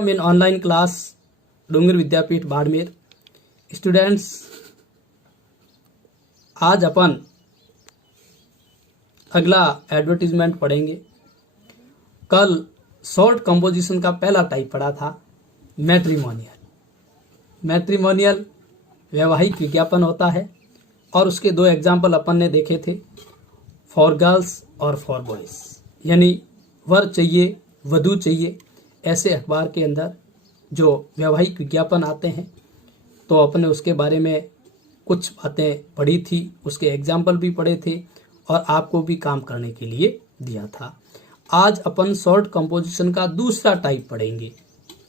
इन online class डूंगर विद्यापीठ Barmer. Students, आज अपन अगला advertisement पढ़ेंगे। कल शॉर्ट कंपोजिशन का पहला टाइप पढ़ा था, मैट्रिमोनियल वैवाहिक विज्ञापन होता है और उसके दो एग्जाम्पल अपन ने देखे थे, फॉर गर्ल्स और फॉर बॉयज, यानी वर चाहिए वधू चाहिए, ऐसे अखबार के अंदर जो वैवाहिक विज्ञापन आते हैं। तो अपने उसके बारे में कुछ बातें पढ़ी थी, उसके एग्जाम्पल भी पढ़े थे और आपको भी काम करने के लिए दिया था। आज अपन शॉर्ट कंपोजिशन का दूसरा टाइप पढ़ेंगे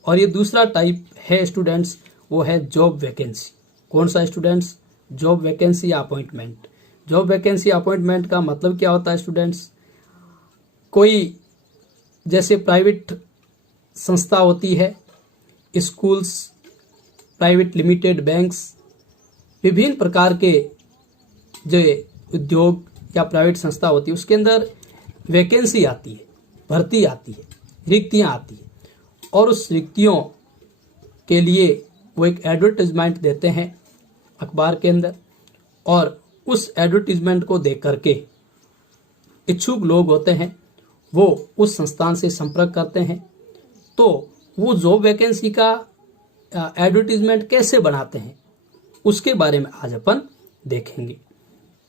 और ये दूसरा टाइप है स्टूडेंट्स, वो है जॉब वैकेंसी। कौन सा स्टूडेंट्स? जॉब वैकेंसी या अपॉइंटमेंट। जॉब वैकेंसी अपॉइंटमेंट का मतलब क्या होता है स्टूडेंट्स? कोई जैसे प्राइवेट संस्था होती है, स्कूल्स, प्राइवेट लिमिटेड बैंक्स, विभिन्न प्रकार के जो उद्योग या प्राइवेट संस्था होती है उसके अंदर वैकेंसी आती है, भर्ती आती है, रिक्तियां आती है और उस रिक्तियों के लिए वो एक एडवर्टाइजमेंट देते हैं अखबार के अंदर और उस एडवर्टाइजमेंट को देख करके इच्छुक लोग होते हैं वो उस संस्थान से संपर्क करते हैं। तो वो जॉब वैकेंसी का एडवर्टाइजमेंट कैसे बनाते हैं उसके बारे में आज अपन देखेंगे।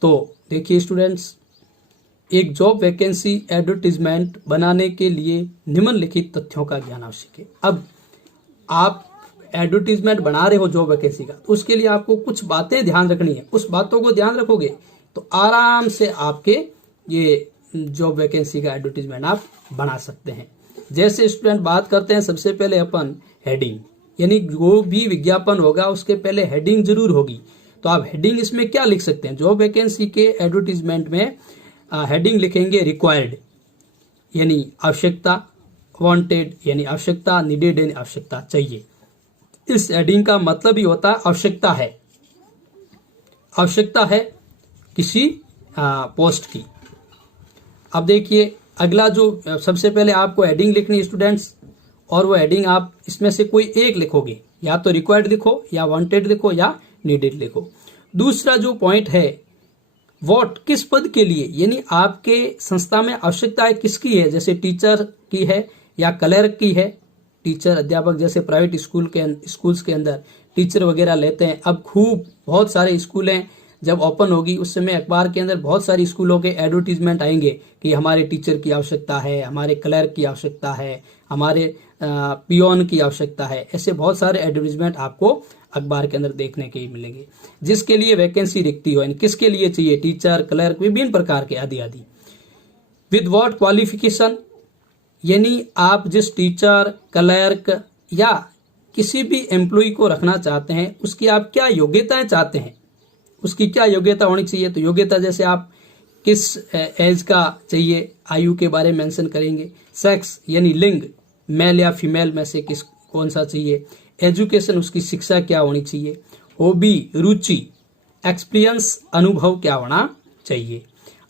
तो देखिए स्टूडेंट्स, एक जॉब वैकेंसी एडवर्टाइजमेंट बनाने के लिए निम्नलिखित तथ्यों का ज्ञान आवश्यक है। अब आप एडवर्टाइजमेंट बना रहे हो जॉब वैकेंसी का, तो उसके लिए आपको कुछ बातें ध्यान रखनी है। उस बातों को ध्यान रखोगे तो आराम से आपके ये जॉब वैकेंसी का एडवर्टाइजमेंट आप बना सकते हैं। जैसे स्टूडेंट बात करते हैं, सबसे पहले अपन हेडिंग, यानी जो भी विज्ञापन होगा उसके पहले हेडिंग जरूर होगी। तो आप हेडिंग इसमें क्या लिख सकते हैं? जॉब वैकेंसी के एडवर्टाइजमेंट में हेडिंग लिखेंगे रिक्वायर्ड यानी आवश्यकता, वांटेड यानी आवश्यकता, नीडेड यानी आवश्यकता चाहिए। इस हेडिंग का मतलब ही होता है आवश्यकता है, आवश्यकता है किसी पोस्ट की। अब देखिए अगला जो सबसे पहले आपको हेडिंग लिखनी है स्टूडेंट्स, और वो हेडिंग आप इसमें से कोई एक लिखोगे, या तो रिक्वायर्ड लिखो या वांटेड लिखो या नीडेड लिखो। दूसरा जो पॉइंट है, व्हाट, किस पद के लिए, यानी आपके संस्था में आवश्यकता किसकी है, जैसे टीचर की है या क्लर्क की है। टीचर, अध्यापक, जैसे प्राइवेट स्कूल्स के अंदर टीचर वगैरह लेते हैं। अब खूब बहुत सारे स्कूल हैं, जब ओपन होगी उस समय अखबार के अंदर बहुत सारी स्कूलों के एडवर्टीजमेंट आएंगे कि हमारे टीचर की आवश्यकता है, हमारे क्लर्क की आवश्यकता है, हमारे पियोन की आवश्यकता है। ऐसे बहुत सारे एडवर्टीजमेंट आपको अखबार के अंदर देखने के मिलेंगे, जिसके लिए वैकेंसी रिक्ति हो, यानी किसके लिए चाहिए, टीचर, क्लर्क, विभिन्न प्रकार के आदि आदि। विद व्हाट क्वालिफिकेशन, यानी आप जिस टीचर, क्लर्क या किसी भी एम्प्लॉय को रखना चाहते हैं उसकी आप क्या योग्यताएं चाहते हैं, उसकी क्या योग्यता होनी चाहिए। तो योग्यता जैसे आप किस एज का चाहिए, आयु के बारे में मेंशन करेंगे। सेक्स यानी लिंग, मेल या फीमेल में से कौन सा चाहिए। एजुकेशन, उसकी शिक्षा क्या होनी चाहिए। हॉबी, रुचि, एक्सपीरियंस, अनुभव क्या होना चाहिए।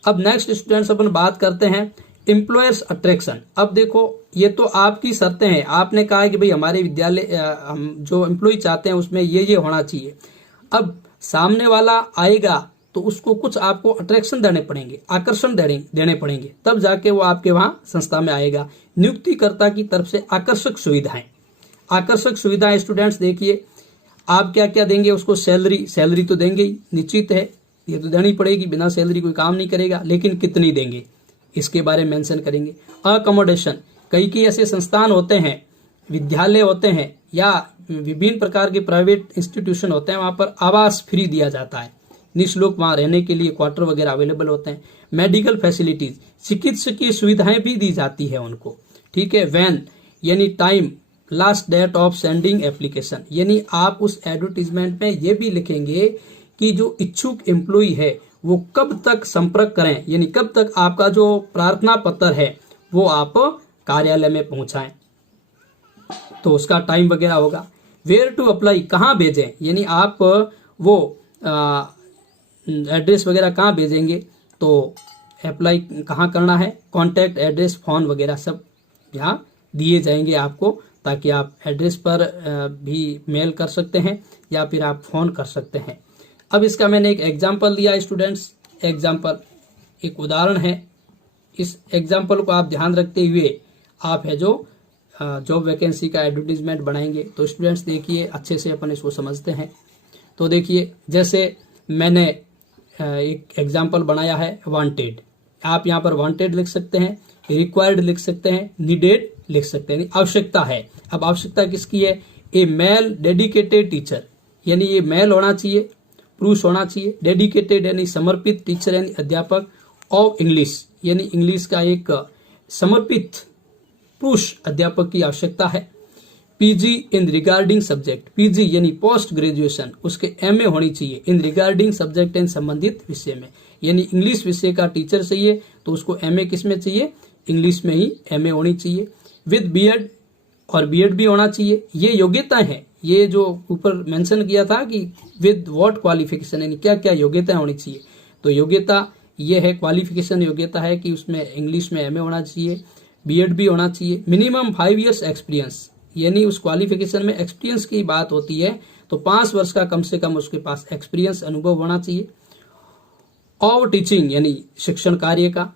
अब नेक्स्ट स्टूडेंट्स अपन बात करते हैं एम्प्लॉयर्स अट्रैक्शन। अब देखो ये तो आपकी शर्तें हैं, आपने कहा है कि भाई हमारे विद्यालय हम जो एम्प्लॉय चाहते हैं उसमें ये होना चाहिए। अब सामने वाला आएगा तो उसको कुछ आपको अट्रैक्शन देने पड़ेंगे, आकर्षण देने पड़ेंगे, तब जाके वो आपके वहां संस्था में आएगा। नियुक्तिकर्ता की तरफ से आकर्षक सुविधाएं स्टूडेंट्स देखिए, आप क्या क्या देंगे उसको। सैलरी तो देंगे ही, निश्चित है, ये तो देनी पड़ेगी, बिना सैलरी कोई काम नहीं करेगा, लेकिन कितनी देंगे इसके बारे में मेंशन करेंगे। अकोमोडेशन, कई ऐसे संस्थान होते हैं, विद्यालय होते हैं या विभिन्न प्रकार के प्राइवेट इंस्टीट्यूशन होते हैं, वहां पर आवास फ्री दिया जाता है, निःशुल्क वहां रहने के लिए क्वार्टर वगैरह अवेलेबल होते हैं। मेडिकल फैसिलिटीज, चिकित्सकीय सुविधाएं भी दी जाती है उनको, ठीक है। व्हेन यानी time, last date of sending application, यानी आप उस एडवर्टीजमेंट में ये भी लिखेंगे कि जो इच्छुक एम्प्लॉय है वो कब तक संपर्क करें, यानी कब तक आपका जो प्रार्थना पत्र है वो आप कार्यालय में पहुंचाएं, तो उसका टाइम वगैरह होगा। वेयर टू अप्लाई, कहाँ भेजें, यानी आप वो एड्रेस वगैरह कहाँ भेजेंगे, तो अप्लाई कहाँ करना है, कॉन्टैक्ट एड्रेस, फोन वगैरह सब यहाँ दिए जाएंगे आपको, ताकि आप एड्रेस पर भी मेल कर सकते हैं या फिर आप फ़ोन कर सकते हैं। अब इसका मैंने एक एग्जाम्पल दिया है स्टूडेंट्स, एग्जाम्पल एक उदाहरण है। इस एग्जाम्पल को आप ध्यान रखते हुए आप है जो जॉब वैकेंसी का एडवर्टीजमेंट बनाएंगे। तो स्टूडेंट्स देखिए अच्छे से अपन इसको समझते हैं। तो देखिए जैसे मैंने एक एग्जाम्पल बनाया है वांटेड, आप यहाँ पर वांटेड लिख सकते हैं, रिक्वायर्ड लिख सकते हैं, नीडेड लिख सकते हैं, आवश्यकता है। अब आवश्यकता किसकी है? ए मेल डेडिकेटेड टीचर, यानी ये मेल होना चाहिए, पुरुष होना चाहिए। डेडिकेटेड यानी समर्पित, टीचर यानी अध्यापक, ऑफ इंग्लिश यानी इंग्लिश का एक समर्पित पुरुष अध्यापक की आवश्यकता है। पीजी इन रिगार्डिंग सब्जेक्ट, पीजी यानी पोस्ट ग्रेजुएशन, उसके एमए होनी चाहिए इन रिगार्डिंग सब्जेक्ट एंड संबंधित विषय में, यानी इंग्लिश विषय का टीचर चाहिए तो उसको एमए किस में चाहिए? इंग्लिश में ही एमए होनी चाहिए। विद बीएड, और बीएड भी होना चाहिए। ये योग्यताएं हैं, ये जो ऊपर मेंशन किया था कि विद व्हाट क्वालिफिकेशन, यानी क्या क्या योग्यताएं होनी चाहिए। तो योग्यता ये है, क्वालिफिकेशन योग्यता है कि उसमें इंग्लिश में एमए होना चाहिए, बीएड भी होना चाहिए। मिनिमम 5 इयर्स एक्सपीरियंस, यानी उस क्वालिफिकेशन में एक्सपीरियंस की बात होती है तो 5 वर्ष का कम से कम उसके पास एक्सपीरियंस, अनुभव होना चाहिए। और टीचिंग यानी शिक्षण कार्य का,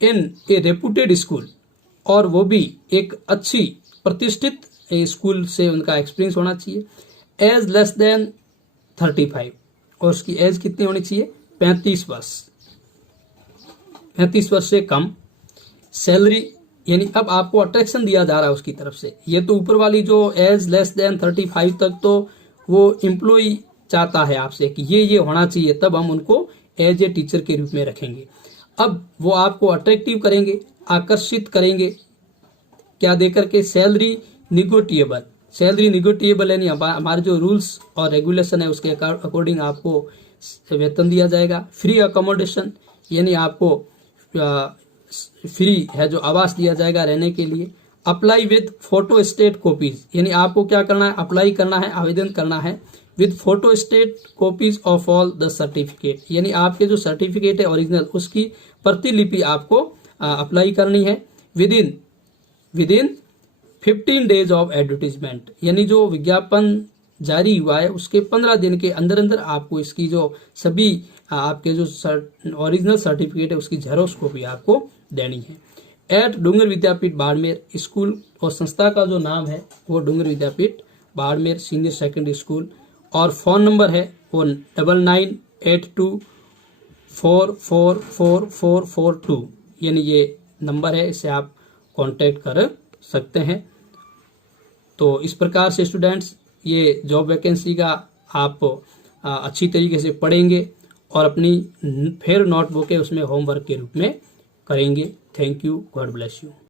इन ए रेपुटेड स्कूल, और वो भी एक अच्छी प्रतिष्ठित स्कूल से उनका एक्सपीरियंस होना चाहिए। एज लेस देन 35, और उसकी एज कितनी होनी चाहिए? 35 वर्ष, 35 वर्ष से कम। सैलरी यानी अब आपको अट्रैक्शन दिया जा रहा है उसकी तरफ से। ये तो ऊपर वाली जो एज लेस देन 35 तक तो वो एम्प्लॉय चाहता है आपसे कि ये होना चाहिए, तब हम उनको एज ए टीचर के रूप में रखेंगे। अब वो आपको अट्रैक्टिव करेंगे, आकर्षित करेंगे, क्या देकर के? सैलरी निगोटिएबल, सैलरी निगोटिएबल यानी हमारे जो रूल्स और रेगुलेशन है उसके अकॉर्डिंग आपको वेतन दिया जाएगा। फ्री अकोमोडेशन यानी आपको फ्री है जो आवास दिया जाएगा रहने के लिए। Apply with photo state copies, यानी आपको क्या करना है? अप्लाई करना है, आवेदन करना है with photo state copies of all the certificate, यानी आपके जो सर्टिफिकेट है ओरिजिनल उसकी प्रतिलिपि आपको अप्लाई करनी है। With in 15 days of advertisement, यानी जो विज्ञापन जारी हुआ है उसके 15 दिन के अंदर अंदर आपको इसकी जो सभी आपके जो ओरिजिनल सर्टिफिकेट है उसकी जेरोक्स कॉपी आपको देनी है। एट डूंगर विद्यापीठ बाड़मेर, स्कूल और संस्था का जो नाम है वो डूंगर विद्यापीठ बाड़मेर सीनियर सेकेंडरी स्कूल, और फोन नंबर है वो 9982444442, यानी ये नंबर है, इससे आप कांटेक्ट कर सकते हैं। तो इस प्रकार से स्टूडेंट्स ये जॉब वैकेंसी का आप अच्छी तरीके से पढ़ेंगे और अपनी फिर नोटबुक है उसमें होमवर्क के रूप में करेंगे। Thank you, God bless you.